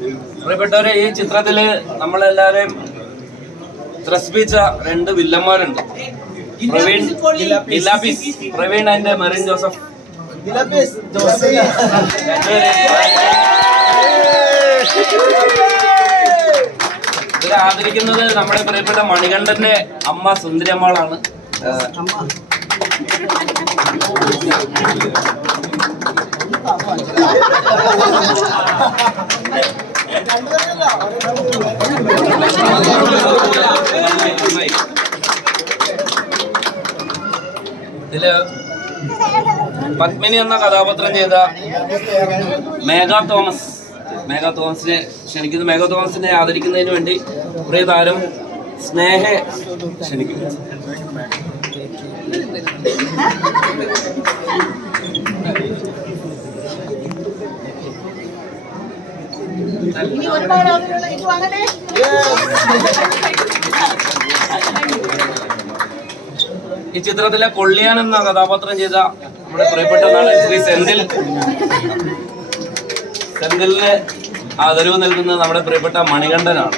പ്രിയപ്പെട്ടവരെ ഈ ചിത്രത്തിൽ നമ്മളെല്ലാരെയും ത്രസ്പിച്ച രണ്ട് വില്ലന്മാരുണ്ട്. പ്രവീൺ ഇലാബിസ് പ്രവീൺ ആൻഡ് മെറിൻ ജോസഫ്. ഇവരെ ആദരിക്കുന്നത് നമ്മുടെ പ്രിയപ്പെട്ട മണികണ്ഠന്റെ അമ്മ സുന്ദരിയമ്മളാണ് ഇതിൽ പത്മിനി എന്ന കഥാപാത്രം ചെയ്ത മേഘ തോമസ് മേഘ തോമസിനെ ക്ഷണിക്കുന്ന. മേഘ തോമസിനെ ആദരിക്കുന്നതിന് വേണ്ടി കുറേ താരം സ്നേഹ ക്ഷണിക്കുന്നു. ഇനി ഒരുപാട് ഈ ചിത്രത്തിലെ കൊള്ളിയാൻ എന്ന കഥാപാത്രം ചെയ്ത നമ്മുടെ പ്രിയപ്പെട്ട നാടൻ ശ്രീ സെന്തിൽ. സെന്തിലിന് ആദരവ് നൽകുന്നത് നമ്മുടെ പ്രിയപ്പെട്ട മണികണ്ഠനാണ്.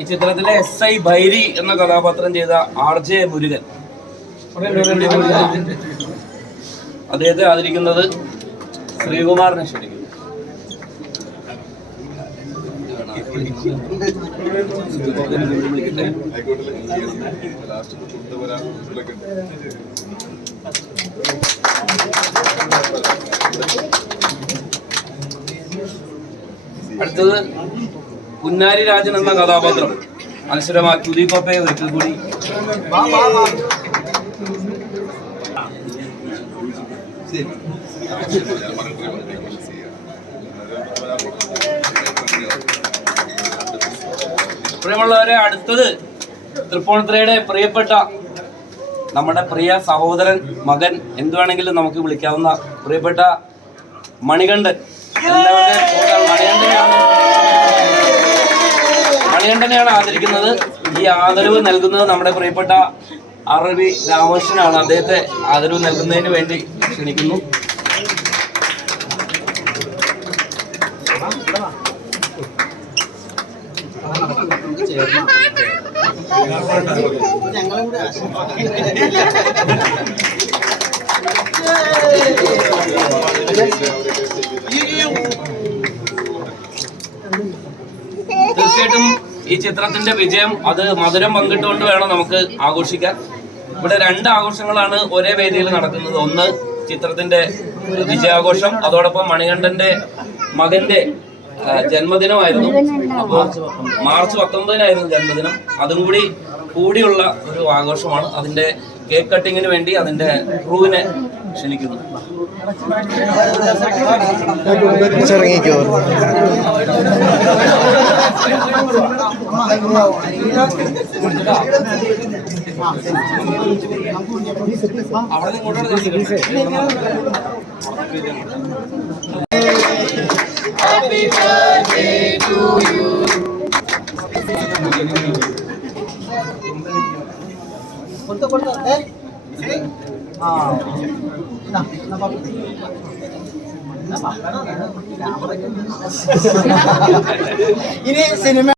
ഈ ചിത്രത്തിലെ എസ് ഐ ഭൈരി എന്ന കഥാപാത്രം ചെയ്ത ആർ ജെ മുരുകൻ. അദ്ദേഹത്തെ ആദരിക്കുന്നത് ശ്രീകുമാറിനെ ക്ഷണിക്കുന്നു. അടുത്തത് പുന്നാരി രാജൻ എന്ന കഥാപാത്രം. മത്സരമാക്കി ഉദീപപ്പയെ ഒരിക്കൽ കൂടി. പ്രിയമുള്ളവരെ അടുത്തത് തൃപ്പൂണിത്തുറയുടെ പ്രിയപ്പെട്ട നമ്മുടെ പ്രിയ സഹോദരൻ മകൻ എന്ത് വേണമെങ്കിലും നമുക്ക് വിളിക്കാവുന്ന പ്രിയപ്പെട്ട മണികണ്ഠൻ. മണികണ്ഠനെയാണ് ആദരിക്കുന്നത്. ഈ ആദരവ് നൽകുന്നത് നമ്മുടെ പ്രിയപ്പെട്ട അറബി രാമകൃഷ്ണനാണ്. അദ്ദേഹത്തെ ആദരവ് നൽകുന്നതിന് വേണ്ടി ക്ഷണിക്കുന്നു. തീർച്ചയായിട്ടും ഈ ചിത്രത്തിന്റെ വിജയം അത് മധുരം പങ്കിട്ടുകൊണ്ട് വേണം നമുക്ക് ആഘോഷിക്കാൻ. ഇവിടെ രണ്ട് ആഘോഷങ്ങളാണ് ഒരേ വേദിയിൽ നടക്കുന്നത്. ഒന്ന് ചിത്രത്തിന്റെ വിജയാഘോഷം അതോടൊപ്പം മണികണ്ഠന്റെ മകന്റെ ജന്മദിനമായിരുന്നു. അപ്പോൾ മാർച്ച് പത്തൊമ്പതിനായിരുന്നു ജന്മദിനം. അതും കൂടി കൂടിയുള്ള ഒരു ആഘോഷമാണ്. അതിന്റെ കേക്ക് കട്ടിങ്ങിന് വേണ്ടി അതിന്റെ ക്രൂവിനെ ക്ഷണിക്കുന്നു. ഇറങ്ങിക്കോ ഇനി സിനിമ